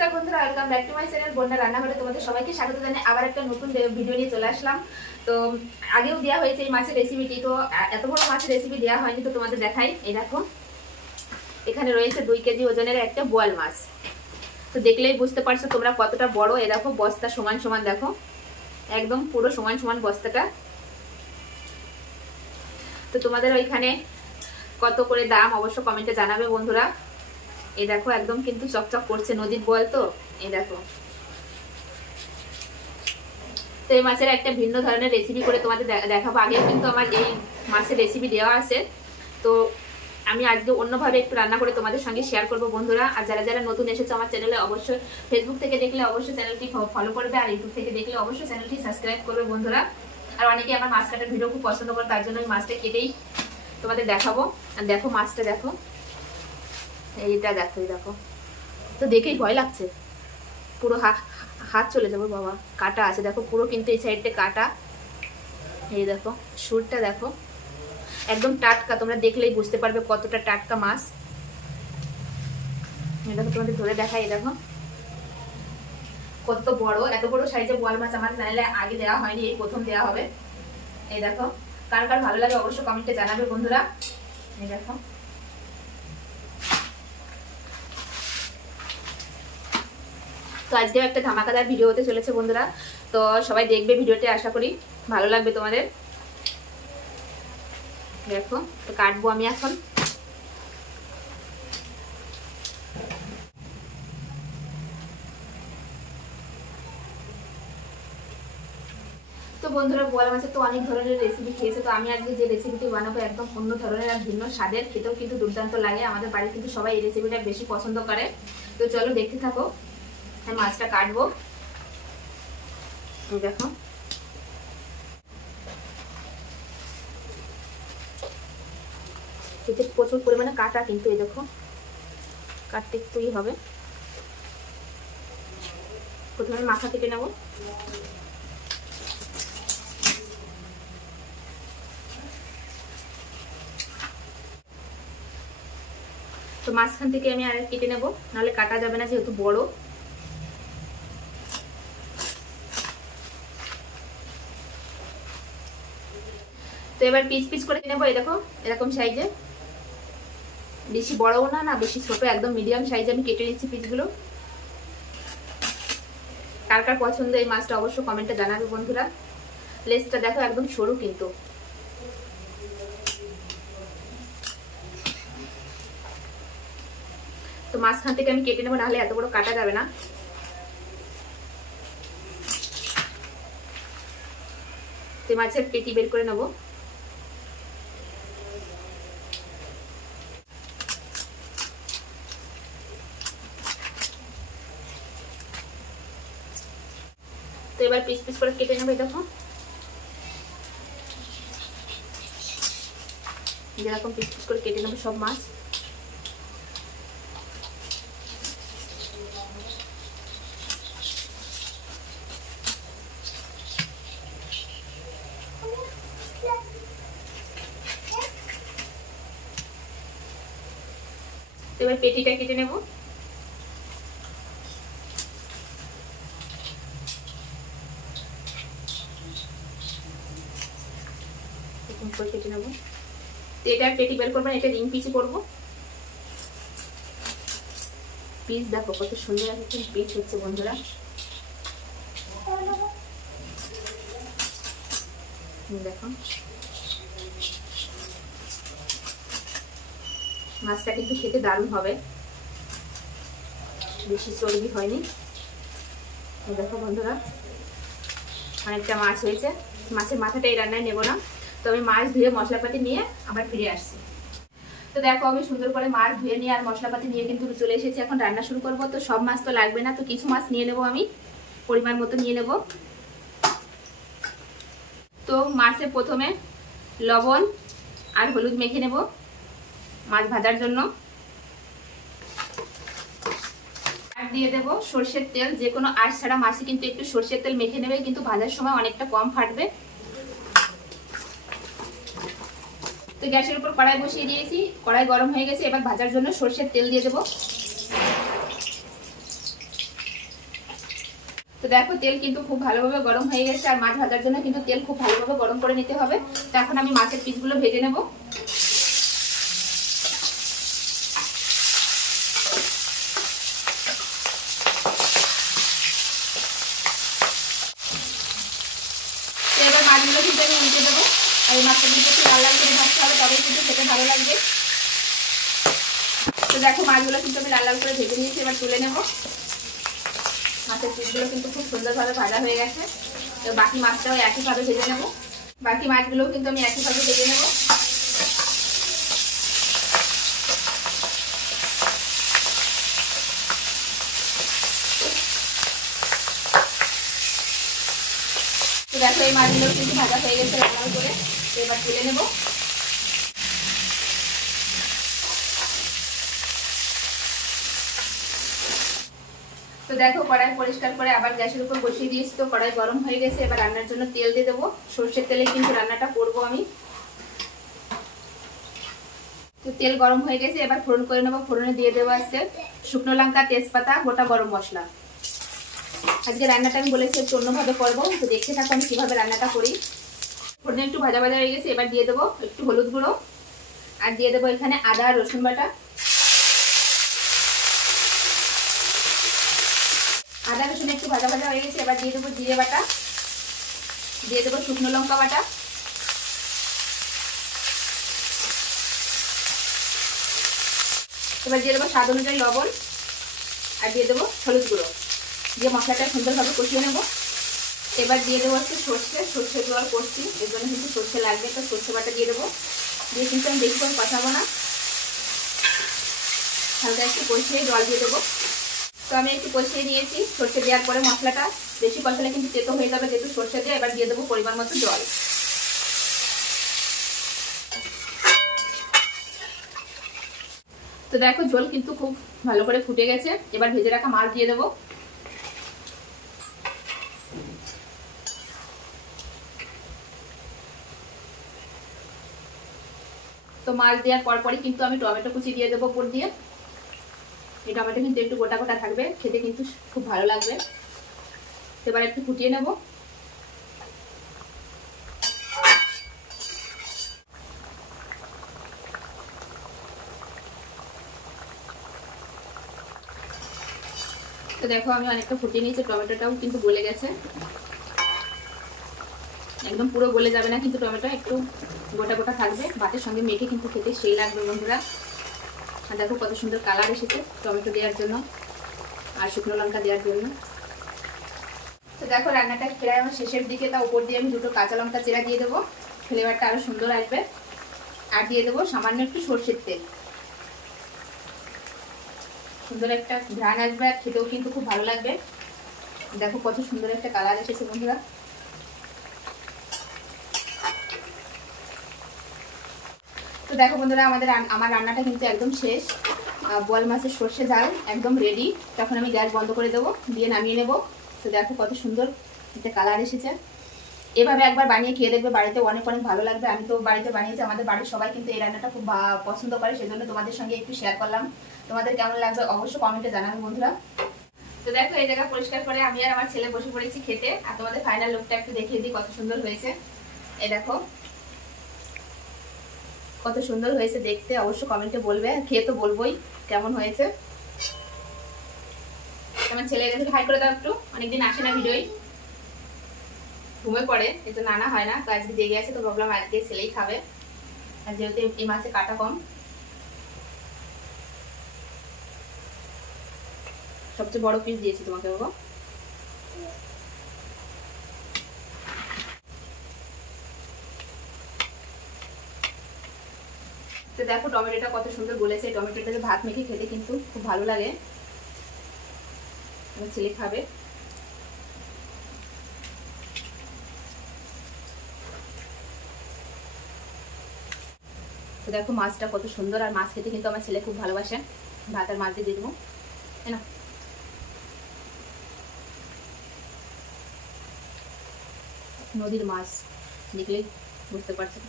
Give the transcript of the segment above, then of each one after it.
নমস্কার বন্ধুরা, welcome back to my channel বন্যা রান্নাঘরে। তোমাদের সবাইকে স্বাগত জানাই। আবার একটা নতুন ভিডিও নিয়ে চলে আসলাম। তো আগেও দেওয়া হয়েছে এই মাছের রেসিপিটি, তো এত বড় মাছের রেসিপি দেওয়া হয়নি, তো তোমাদের দেখাই। এই দেখো, এখানে রয়েছে 2 কেজি ওজনের একটা বোয়াল মাছ। তো দেখলেই বুঝতে পারছো তোমরা কতটা বড়। এই দেখো বস্তা সমান সমান, দেখো একদম পুরো সমান সমান বস্তাটা। তো তোমাদের ওইখানে কত করে দাম অবশ্য কমেন্টে জানাবে বন্ধুরা। এই দেখো একদম কিন্তু চকচক করছে, নদীর বোয়াল তো। এই দেখো, তো এই মাছের একটা ভিন্ন ধরনের রেসিপি করে তোমাদের দেখাবো। আগেও কিন্তু আমার এই মাছের রেসিপি দেওয়া আছে, তো আমি আজকে অন্যভাবে একটু রান্না করে তোমাদের সঙ্গে শেয়ার করব বন্ধুরা। আর যারা যারা নতুন এসেছে আমার চ্যানেলে, অবশ্যই ফেসবুক থেকে দেখলে অবশ্যই চ্যানেলটি ফলো করবে, আর ইউটিউব থেকে দেখলে অবশ্যই চ্যানেলটি সাবস্ক্রাইব করবে বন্ধুরা। আর অনেকে আমার মাছ কাটার ভিডিও খুব পছন্দ করে, তার জন্য আমি মাছটা কেটেই তোমাদের দেখাবো। আর দেখো মাছটা দেখো, এইটা দেখো, এই দেখো, তো দেখেই ভয় লাগছে, পুরো হাত চলে যাবে বাবা। কাটা আছে দেখো পুরো, কিন্তু এই সাইডটা কাটা। এই দেখো সুরটা দেখো, একদম টাটকা, তোমরা দেখলেই বুঝতে পারবে কতটা টাটকা মাছ। এই দেখো তোমাদের ধরে দেখাই, এই দেখো কত বড়। এত বড় সাইজের বোয়াল মাছ আমার চ্যানেলে আগে দেওয়া হয়নি, এই প্রথম দেওয়া হবে। এই দেখো, কার কার ভালো লাগে অবশ্যই কমেন্টে জানাবে বন্ধুরা। এই দেখো, তো আজকেও একটা ধামাকাদার ভিডিও হতে চলেছে বন্ধুরা। তো সবাই দেখবে ভিডিওটি, আশা করি ভালো লাগবে তোমাদের। দেখো, তো কাটবো আমি এখন। তো বন্ধুরা, বোয়াল মাছের তো অনেক ধরনের রেসিপি খেয়েছে, তো আমি আজকে যে রেসিপিটি বানাবো একদম অন্য ধরনের আর ভিন্ন স্বাদের, খেতেও কিন্তু দুর্দান্ত লাগে। আমাদের বাড়িতে কিন্তু সবাই এই রেসিপিটা বেশি পছন্দ করে। তো চলো দেখতে থাকো, আমি মাছটা কাটবো। দেখো, এতে প্রচুর পরিমাণে কাটা, কিন্তু এই দেখো কাটতে একটুই হবে। প্রথমে মাথা কেটে নেব। তো মাঝখান থেকে আমি আর কেটে নেব, নাহলে কাটা যাবে না যেহেতু বড়। তো এবার পিস পিস করে নেবো। এই দেখো এরকম সাইজে, বেশি বড়ও না না বেশি ছোট, একদম মিডিয়াম সাইজে আমি কেটে নিচ্ছি পিসগুলো। কার কার পছন্দ এই মাছটা অবশ্যই কমেন্টে জানাবে বন্ধুরা। লেজটা দেখো একদম সরু, কিন্তু তো মাঝখান থেকে আমি কেটে নেবো, নাহলে এত বড় কাটা যাবে না। তো মাছের পেটি বের করে নেবো। তো এবার পিস পিস করে কেটে নেবো। দেখো যেরকম পিস পিস করে কেটে নেবো সব মাছ। এবার পেটিটা কেটে নেব। কেটে নেব, তো এটা পেটি বের করবো, এটা রিং পিসই করবো। পিস দেখো কত সুন্দর একটা পিস হচ্ছে বন্ধুরা। দেখো মাছটা কিন্তু খেতে দারুণ হবে, বেশি চর্বি হয়নি। দেখো বন্ধুরা, অনেকটা মাছ হয়েছে। মাছের মাথাটা এই রান্নায় নেবো না, তো আমি মাছ ধুয়ে মশলাপাতি নিয়ে আবার ফিরে আসছি। তো দেখো আমি সুন্দর করে মাছ ধুয়ে নিয়ে আর মশলাপাতি নিয়ে কিন্তু চলে এসেছি, এখন রান্না শুরু করব। তো সব মাছ তো লাগবে না, তো কিছু মাছ নিয়ে নেব, আমি পরিমাণ মতো নিয়ে নেব। তো মাছে প্রথমে লবণ আর হলুদ মেখে নেব মাছ ভাজার জন্য। আর দিয়ে দেব সরষের তেল, যে কোনো আঁশ ছাড়া মাছে কিন্তু একটু সরষের তেল মেখে নেবে, কিন্তু ভাজার সময় অনেকটা কম ফাটবে। তো গ্যাসের উপর কড়াই বসিয়ে দিয়েছি, কড়াই গরম হয়ে গেছে। এবার ভাজার জন্য সরষের তেল দিয়ে দেব। তো দেখো তেল কিন্তু খুব ভালোভাবে গরম হয়ে গেছে, আর মাছ ভাজার জন্য কিন্তু তেল খুব ভালোভাবে গরম করে নিতে হবে। তো এখন আমি মাছের পিসগুলো ভেজে নেব। তো এবার মাছগুলো কিন্তু আমি উল্টে দেবো, আর এই মাছটা কিন্তু একটু লাল লাল করে ভাজতে হবে, তবেই কিন্তু খেতে ভালো লাগবে। তো দেখো মাছগুলো কিন্তু আমি লাল লাল করে ভেজে নিয়েছি, এবার তুলে নেব। মাছের পিসগুলো কিন্তু খুব সুন্দরভাবে ভাজা হয়ে গেছে। তো বাকি মাছটাও একইভাবে ভেজে নেব। বাকি মাছগুলোও কিন্তু আমি একইভাবে ভেজে নেব। তো দেখো এই মাছগুলো কিন্তু ভাজা হয়ে গেছে লাল লাল করে। তো এবার তুলে নেব। তো দেখো কড়াই পরিষ্কার করে আবার গ্যাসের উপর বসিয়ে দিয়েছি। তো কড়াই গরম হয়ে গেছে, এবার রান্নার জন্য তেল দিয়ে দেবো। সর্ষের তেলে কিন্তু রান্নাটা করব আমি। তো তেল গরম হয়ে গেছে, এবার ফোড়ন করে নেবো। ফোড়নে দিয়ে দেবো আছে শুকনো লঙ্কা, তেজপাতা, গোটা গরম মশলা। আজকে রান্নাটা আমি বলেছি একটু অন্যভাবে করবো, তো দেখতে থাকো আমি কিভাবে রান্নাটা করি। ফোড়নে একটু ভাজা ভাজা হয়ে গেছে, এবার দিয়ে দেবো একটু হলুদ গুঁড়ো, আর দিয়ে দেবো এখানে আদা রসুন বাটা। আদা রসুন একটু ভাজা ভাজা হয়ে গেছে, এবার দিয়ে দেবো জিরে বাটা, দিয়ে দেবো শুকনো লঙ্কা বাটা, এবার দিয়ে দেবো স্বাদ অনুযায়ী লবণ, আর দিয়ে দেবো হলুদ গুঁড়ো, দিয়ে মশলাটা সুন্দরভাবে কষিয়ে নেবো। এবার দিয়ে দেবো হচ্ছে সর্ষে জল করছি, এর জন্য কিন্তু সর্ষে লাগবে। তো সর্ষে বাটা দিয়ে দেবো, দিয়ে কিন্তু আমি বেশি করে কষাবো না, হালকা একটু কষিয়ে জল দিয়ে দেবো। তো আমি একটু কষিয়ে নিয়েছি। সর্ষে দেওয়ার পরে মশলাটা বেশি কষালে কিন্তু তেতো হয়ে যাবে, যেহেতু সর্ষে দিয়ে। এবার দিয়ে দেবো পরিমাণ মতো জল। তো দেখো ঝোল কিন্তু খুব ভালো করে ফুটে গেছে, এবার ভেজে রাখা মাছ দিয়ে দেবো। তো মাছ দেওয়ার পরপরই কিন্তু আমি টমেটো কুচি দিয়ে দেবো উপর দিয়ে। এই টমেটো কিন্তু একটু গোটা গোটা থাকবে, খেতে কিন্তু খুব ভালো লাগবে। এবার একটু ফুটিয়ে নেব। তো দেখো আমি অনেকটা ফুটিয়ে নিয়েছি, টমেটোটাও কিন্তু গলে গেছে। একদম পুরো গলে যাবে না কিন্তু টমেটো, একটু গোটা গোটা থাকবে, ভাতের সঙ্গে মেখে কিন্তু খেতে সেই লাগবে বন্ধুরা। আর দেখো কত সুন্দর কালার এসেছে টমেটো দেওয়ার জন্য আর শুকনো লঙ্কা দেওয়ার জন্য। তো দেখো রান্নাটা প্রায় আমার শেষের দিকে, তা উপর দিয়ে আমি দুটো কাঁচা লঙ্কা চেরা দিয়ে দেবো, ফ্লেভারটা আরো সুন্দর আসবে। আর দিয়ে দেবো সামান্য একটু সর্ষের তেল, সুন্দর একটা ঘ্রাণ আসবে, আর খেতেও কিন্তু খুব ভালো লাগবে। দেখো কত সুন্দর একটা কালার এসেছে বন্ধুরা। তো দেখো বন্ধুরা আমার রান্নাটা কিন্তু একদম শেষ। বোয়াল মাছের সর্ষে ঝাল একদম রেডি। তখন আমি গ্যাস বন্ধ করে দেবো, দিয়ে নামিয়ে নেব। তো দেখো কত সুন্দর একটা কালার এসেছে। এভাবে একবার বানিয়ে খেয়ে দেখবে, বাড়িতে অনেক অনেক ভালো লাগবে। আমি তো বাড়িতে বানিয়েছি, আমাদের বাড়ির সবাই কিন্তু এই রান্নাটা খুব পছন্দ করে, সেজন্য তোমাদের সঙ্গে একটু শেয়ার করলাম। তোমাদের কেমন লাগবে অবশ্যই কমেন্টে জানাবে বন্ধুরা। তো দেখো এই জায়গা পরিষ্কার করে আমি আর আমার ছেলে বসে পড়েছি খেতে। আর তোমাদের ফাইনাল লুকটা একটু দেখিয়ে দিই কত সুন্দর হয়েছে। এই দেখো কত সুন্দর হয়েছে দেখতে, অবশ্যই কমেন্টে বলবে। খেয়ে তো বলবোই কেমন হয়েছে। আমার ছেলে এদেরকে হাই করে দাও একটু, অনেকদিন আসে না ভিডিওই, ঘুমে পড়ে, এটা নানা হয় না। তো আজকে জেগে আছে, তো ভাবলাম আজকে ছেলেই খাবে, আর যেহেতু এই মাসে কাটা কম। সবচেয়ে বড় পিস দিয়েছি তোমাকে বাবা। তো দেখো টমেটোটা কত সুন্দর গলেছে। টমেটোটাকে ভাত মেখে খেতে কিন্তু খুব ভালো লাগে, আমার ছেলে খাবে। তো দেখো মাছটা কত সুন্দর, আর মাছ খেতে কিন্তু আমার ছেলে খুব ভালোবাসে। ভাত আর মাছ দিয়ে দেবো, তাই না? নদীর মাছ দেখলেই বুঝতে পারছেন।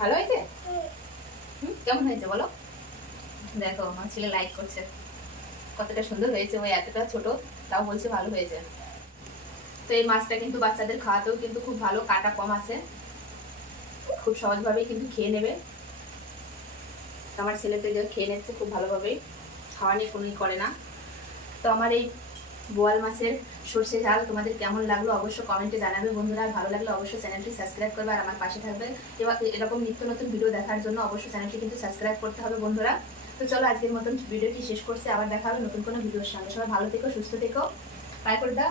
ভালো হয়েছে? কেমন হয়েছে বলো? দেখো আমার ছেলে লাইক করছে, কতটা সুন্দর হয়েছে। ওই এতটা ছোট তাও বলছে ভালো হয়েছে। তো এই মাছটা কিন্তু বাচ্চাদের খাওয়াতেও কিন্তু খুব ভালো, কাটা কম আছে, খুব সহজভাবেই কিন্তু খেয়ে নেবে। আমার ছেলেতে যে খেয়ে নিচ্ছে খুব ভালোভাবেই, খাওয়া নিয়ে কোনোই করে না। তো আমার এই বোয়াল মাছের সর্ষে ঝাল তোমাদের কেমন লাগলো অবশ্যই কমেন্টে জানাবে বন্ধুরা। আর ভালো লাগলে অবশ্যই চ্যানেলটি সাবস্ক্রাইব করবে আর আমার পাশে থাকবে। এবার এরকম নিত্য নতুন ভিডিও দেখার জন্য অবশ্যই চ্যানেলটি কিন্তু সাবস্ক্রাইব করতে হবে বন্ধুরা। তো চলো আজকের মতন ভিডিওটি শেষ করছি, আবার দেখা হবে নতুন কোনো ভিডিওর সঙ্গে। সবাই ভালো থেকো, সুস্থ থেকো, বাই করে দাও।